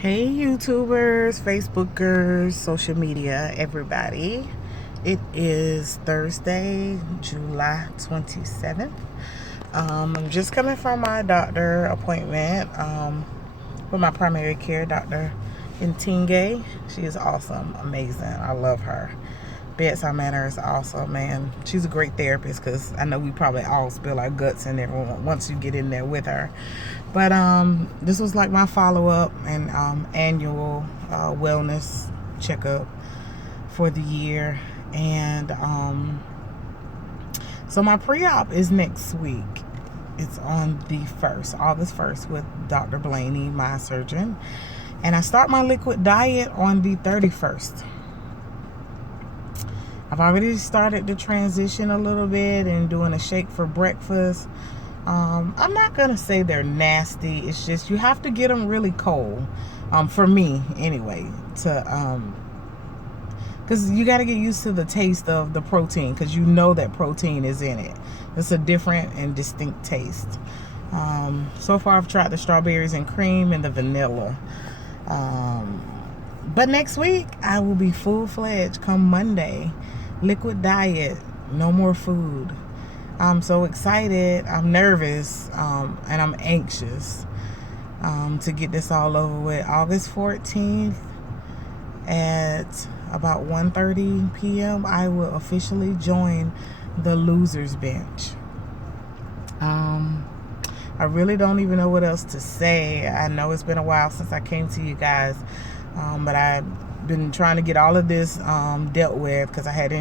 Hey YouTubers, Facebookers, social media, everybody. It is Thursday, July 27th. I'm just coming from my doctor appointment with my primary care doctor in Tinge. She is awesome, amazing. I love her. Bedside manner is awesome, man. She's a great therapist because I know we probably all spill our guts in there once you get in there with her. But this was like my follow-up and annual wellness checkup for the year. And so my pre-op is next week. It's on the 1st, August 1st, with Dr. Blaney, my surgeon. And I start my liquid diet on the 31st. I've already started to transition a little bit and doing a shake for breakfast. I'm not going to say they're nasty. It's just you have to get them really cold, for me anyway, because you got to get used to the taste of the protein, because you know that protein is in it. It's a different and distinct taste. So far I've tried the strawberries and cream and the vanilla. But next week I will be full-fledged come Monday. Liquid diet, no more food. I'm so excited. I'm nervous, and I'm anxious to get this all over with. August 14th at about 1:30 p.m. I will officially join the losers bench. I really don't even know what else to say. I know it's been a while since I came to you guys, but I've been trying to get all of this dealt with because I had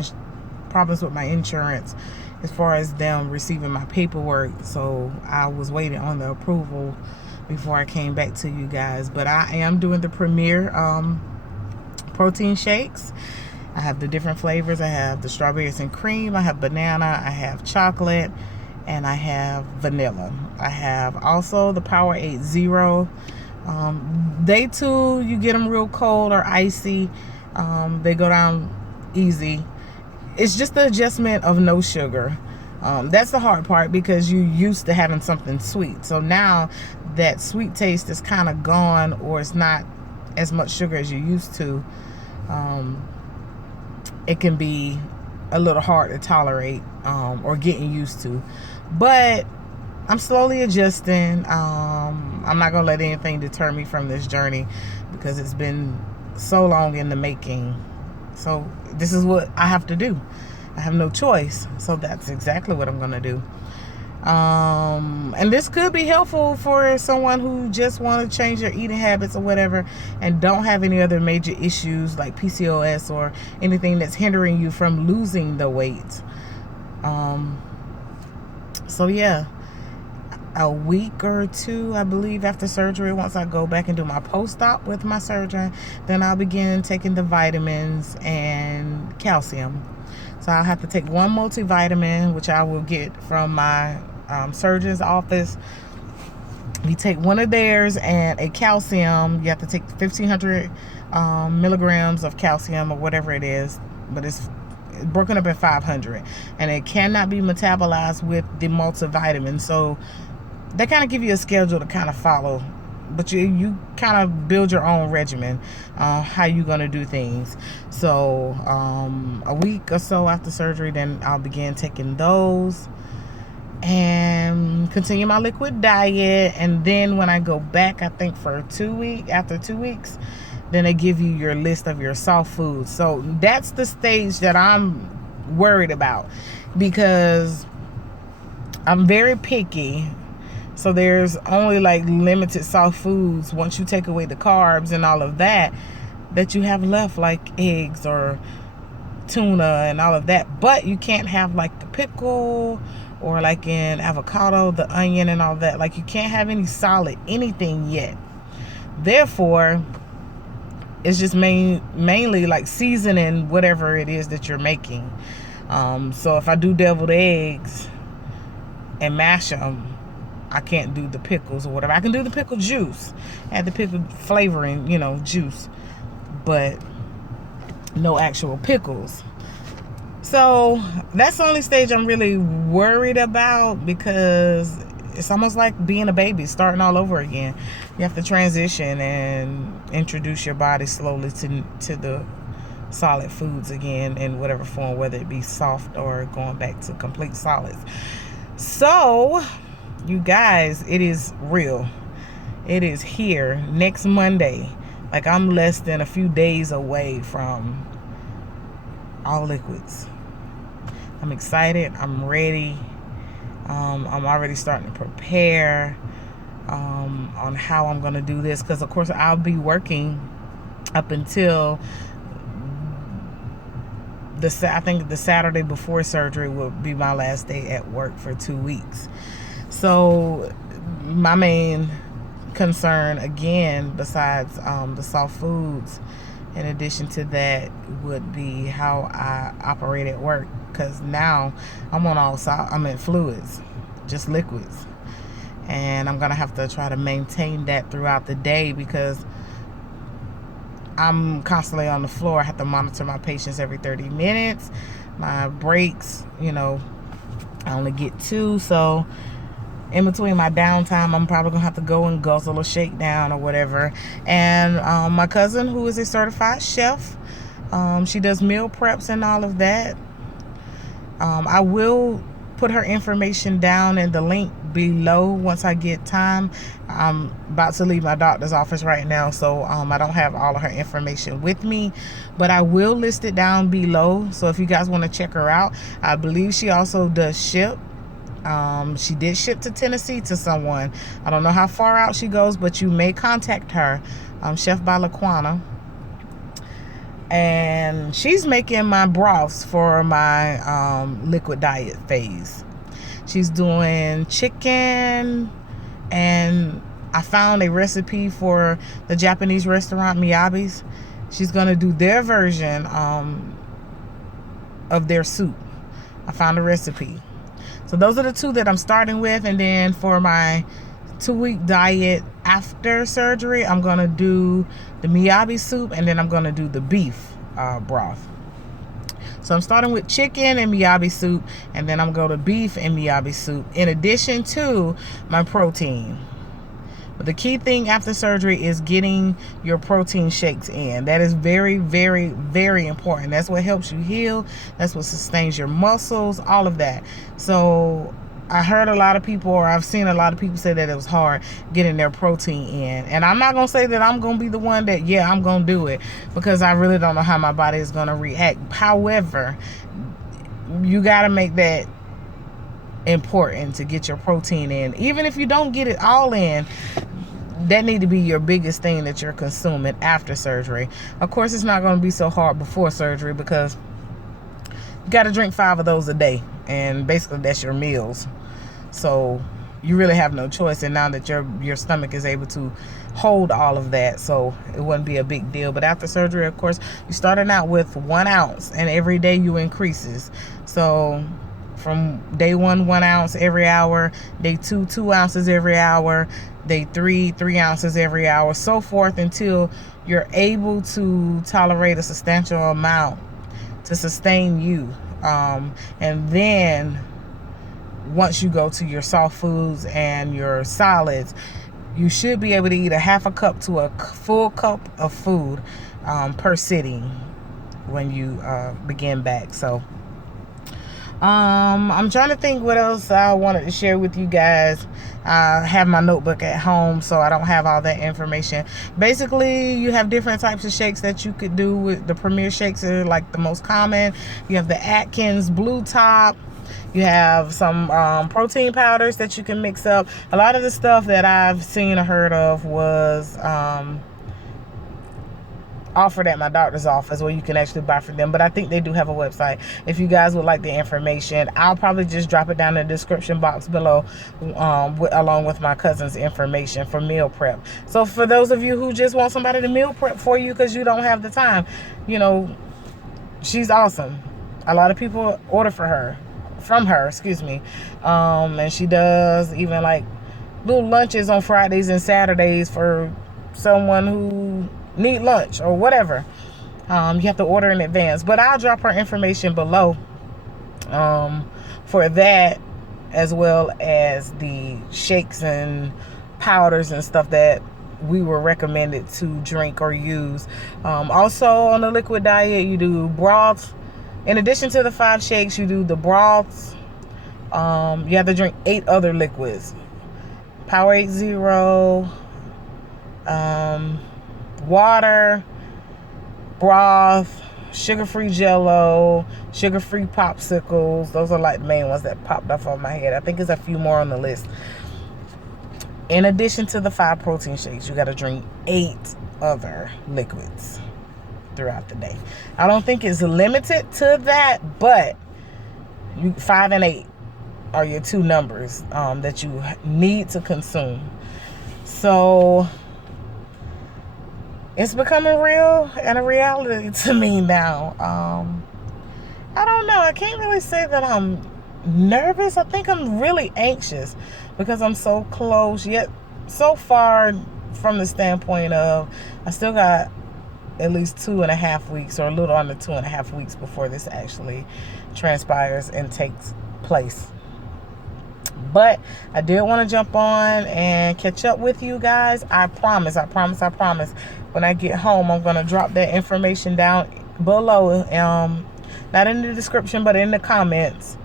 problems with my insurance as far as them receiving my paperwork. So I was waiting on the approval before I came back to you guys. But I am doing the Premier protein shakes. I have the different flavors. I have the strawberries and cream. I have banana. I have chocolate. And I have vanilla. I have also the Powerade Zero. They too, you get them real cold or icy. They go down easy. It's just the adjustment of no sugar. That's the hard part because you're used to having something sweet. So now that sweet taste is kind of gone, or it's not as much sugar as you used to, it can be a little hard to tolerate or getting used to. But I'm slowly adjusting. I'm not going to let anything deter me from this journey because it's been so long in the making. So this is what I have to do. I have no choice. So that's exactly what I'm going to do. And this could be helpful for someone who just want to change their eating habits or whatever and don't have any other major issues like PCOS or anything that's hindering you from losing the weight. So yeah, a week or two, I believe, after surgery, once I go back and do my post-op with my surgeon, then I'll begin taking the vitamins and calcium. So I'll have to take one multivitamin, which I will get from my surgeon's office. You take one of theirs, and a calcium, you have to take 1,500 milligrams of calcium or whatever it is, but it's broken up in 500, and it cannot be metabolized with the multivitamin. So they kind of give you a schedule to kind of follow, but you kind of build your own regimen, how you going to do things. So a week or so after surgery, then I'll begin taking those and continue my liquid diet. And then when I go back, I think for after 2 weeks, then they give you your list of your soft foods. So that's the stage that I'm worried about because I'm very picky. So there's only like limited soft foods once you take away the carbs and all of that you have left, like eggs or tuna and all of that. But you can't have like the pickle or like in avocado, the onion and all that. Like you can't have any solid anything yet. Therefore, it's just mainly like seasoning whatever it is that you're making. So if I do deviled eggs and mash them, I can't do the pickles or whatever. I can do the pickle juice, add the pickle flavoring, juice, but no actual pickles. So that's the only stage I'm really worried about because it's almost like being a baby, starting all over again. You have to transition and introduce your body slowly to the solid foods again in whatever form, whether it be soft or going back to complete solids. So, you guys, it is real. It is here next Monday. Like, I'm less than a few days away from all liquids. I'm excited. I'm ready. I'm already starting to prepare on how I'm going to do this, because of course I'll be working up until I think the Saturday before surgery will be my last day at work for 2 weeks. So my main concern, again, besides the soft foods, in addition to that, would be how I operate at work, because now I'm in fluids, just liquids, and I'm gonna have to try to maintain that throughout the day, because I'm constantly on the floor. I have to monitor my patients every 30 minutes. My breaks, I only get 2, so in between my downtime, I'm probably gonna have to go and guzzle a shakedown or whatever. And my cousin, who is a certified chef, she does meal preps and all of that. I will put her information down in the link below once I get time. I'm about to leave my doctor's office right now, so I don't have all of her information with me, but I will list it down below. So if you guys want to check her out, I believe she also does ship. She did ship to Tennessee to someone. I don't know how far out she goes, but you may contact her, Chef by Laquana. And she's making my broths for my liquid diet phase. She's doing chicken, and I found a recipe for the Japanese restaurant Miyabi's. She's going to do their version of their soup. I found a recipe. So those are the 2 that I'm starting with. And then for my 2-week diet after surgery, I'm going to do the Miyabi soup, and then I'm going to do the beef broth. So I'm starting with chicken and Miyabi soup, and then I'm going to beef and Miyabi soup, in addition to my protein. But the key thing after surgery is getting your protein shakes in. That is very, very, very important. That's what helps you heal. That's what sustains your muscles, all of that. So I heard a lot of people, or I've seen a lot of people say that it was hard getting their protein in. And I'm not going to say that I'm going to be the one that, I'm going to do it, because I really don't know how my body is going to react. However, you got to make that important to get your protein in. Even if you don't get it all in, that need to be your biggest thing that you're consuming after surgery. Of course, it's not going to be so hard before surgery, because you got to drink 5 of those a day, and basically that's your meals. So you really have no choice. And now that your stomach is able to hold all of that, so it wouldn't be a big deal. But after surgery, of course, you're starting out with 1 ounce, and every day you increases. So from day 1, 1 ounce every hour. Day 2, 2 ounces every hour. Day 3, 3 ounces every hour, so forth, until you're able to tolerate a substantial amount to sustain you. And then once you go to your soft foods and your solids, you should be able to eat a half a cup to a full cup of food per sitting when you begin back. So I'm trying to think what else I wanted to share with you guys. I have my notebook at home, so I don't have all that information. Basically, you have different types of shakes that you could do. With the Premier shakes are like the most common. You have the Atkins Blue Top. You have some protein powders that you can mix up. A lot of the stuff that I've seen or heard of was offered at my doctor's office, where you can actually buy from them. But I think they do have a website. If you guys would like the information, I'll probably just drop it down in the description box below, along with my cousin's information for meal prep. So for those of you who just want somebody to meal prep for you because you don't have the time, she's awesome. A lot of people order from her, and she does even like little lunches on Fridays and Saturdays for someone who need lunch or whatever. You have to order in advance, but I'll drop her information below for that. as well as the shakes and powders and stuff that we were recommended to drink or use. Also on the liquid diet, you do broths. In addition to the 5 shakes, you do the broths. You have to drink 8 other liquids: Powerade Zero, water, broth, sugar-free Jello, sugar-free popsicles. Those are like the main ones that popped off of my head. I think there's a few more on the list. In addition to the 5 protein shakes, you got to drink 8 other liquids throughout the day. I don't think it's limited to that, but 5 and 8 are your 2 numbers that you need to consume. So it's becoming real and a reality to me now. I don't know. I can't really say that I'm nervous. I think I'm really anxious because I'm so close, yet so far from the standpoint of I still got at least 2.5 weeks, or a little under 2.5 weeks before this actually transpires and takes place. But I did want to jump on and catch up with you guys. I promise. When I get home, I'm going to drop that information down below. Not in the description, but in the comments.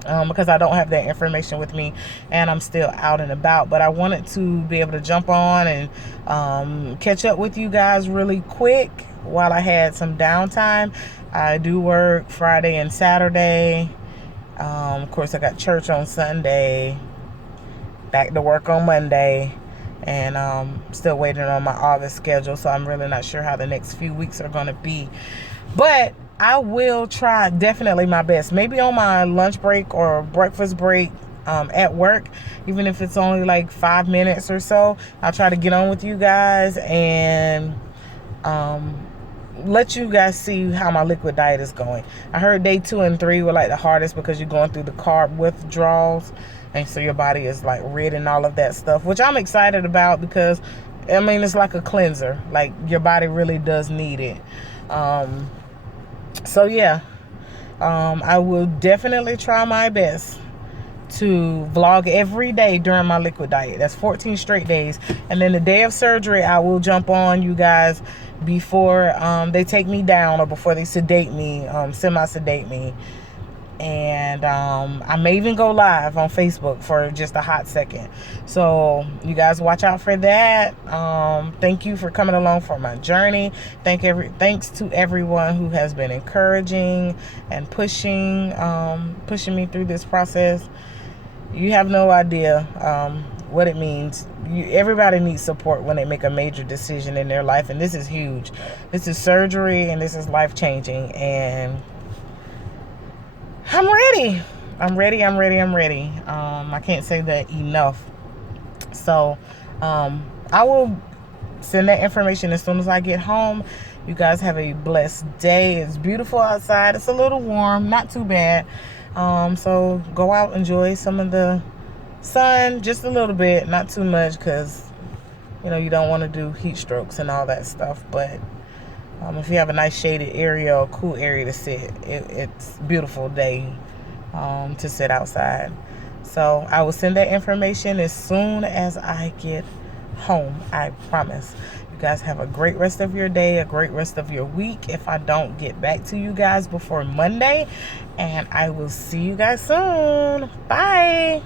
Because I don't have that information with me and I'm still out and about. But I wanted to be able to jump on and catch up with you guys really quick while I had some downtime. I do work Friday and Saturday. Of course, I got church on Sunday, back to work on Monday, and still waiting on my August schedule, so I'm really not sure how the next few weeks are going to be. But I will try definitely my best, maybe on my lunch break or breakfast break at work, even if it's only like 5 minutes or so. I'll try to get on with you guys and let you guys see how my liquid diet is going. I heard day 2 and 3 were like the hardest because you're going through the carb withdrawals, and so your body is like red and all of that stuff, which I'm excited about because I mean it's like a cleanser. Like your body really does need it. So yeah, I will definitely try my best to vlog every day during my liquid diet. That's 14 straight days. And then the day of surgery, I will jump on you guys before they take me down or before they sedate me, semi-sedate me. And I may even go live on Facebook for just a hot second. So you guys watch out for that. Thank you for coming along for my journey. Thanks to everyone who has been encouraging and pushing me through this process. You have no idea what it means. Everybody needs support when they make a major decision in their life, and this is huge. This is surgery, and this is life-changing, and I'm ready. I'm ready. I can't say that enough. So I will send that information as soon as I get home. You guys have a blessed day. It's beautiful outside. It's a little warm, not too bad. So go out, enjoy some of the sun, just a little bit, not too much, because you don't want to do heat strokes and all that stuff. But if you have a nice shaded area or cool area to sit, it's a beautiful day to sit outside. So I will send that information as soon as I get home. I promise. You guys have a great rest of your day, a great rest of your week if I don't get back to you guys before Monday. And I will see you guys soon. Bye.